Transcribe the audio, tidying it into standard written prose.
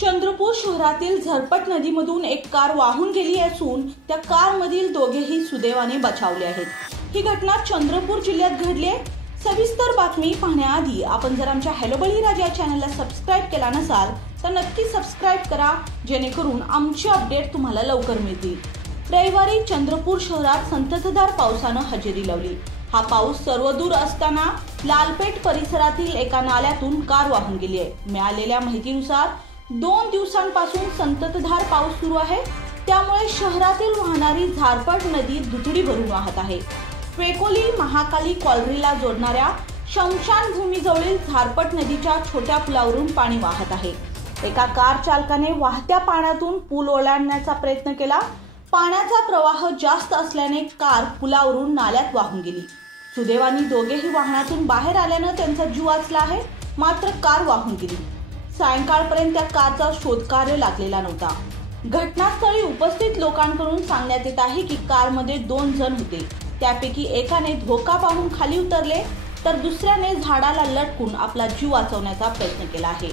चंद्रपूर शहरातील झरपट नदीमधून एक कार वाहून गेली असून त्या कारमधील दोघेही सुदैवाने बचावले आहेत। ही घटना चंद्रपूर जिल्ह्यात घडली आहे। सविस्तर बातमी पाहण्याआधी आपण जर आमच्या हॅलो बळीराजा या चॅनलला सबस्क्राइब केला नसाल तर नक्की सबस्क्राइब करा, जेणेकरून आमचे अपडेट तुम्हाला लवकर मिळतील। रविवारी चंद्रपूर शहरात संततधार पावसानं हजेरी लावली। हा पाऊस सर्वदूर असताना लालपेठ परिसरातील एका नाल्यातून कार वाहून गेली आहे। मिळालेल्या माहितीनुसार 2 दिवसांपासून संततधार पाऊस सुरू आहे, त्यामुळे शहरातील वाहणारी झारपट नदी दुथडी भरून वाहत आहे। वेकोली महाकाली कॉलरीला जोडणाऱ्या शमशानभूमीजवळील झारपट नदीच्या छोट्या पुलावरून पाणी वाहत आहे। एका कार चालकाने वाहत्या पाण्यातून पूल ओलांडण्याचा प्रयत्न केला। पाण्याचा प्रवाह जास्त असल्याने कार पुलावरून नाल्यात वाहून गेली। सुदैवाने दोघेही वाहनातून बाहेर आल्याने त्यांचा जीव वाचला आहे, मात्र कार वाहून गेली। सायंकाळपर्यंत त्या कारचा शोधकार्य लागलेला नव्हता। घटनास्थळी उपस्थित लोकांकडून सांगण्यात येत आहे की कारमध्ये 2 जण होते, त्यापैकी एकाने धोका पाहून खाली उतरले तर दुसऱ्याने झाडाला लटकून आपला जीव वाचवण्याचा प्रयत्न केला आहे।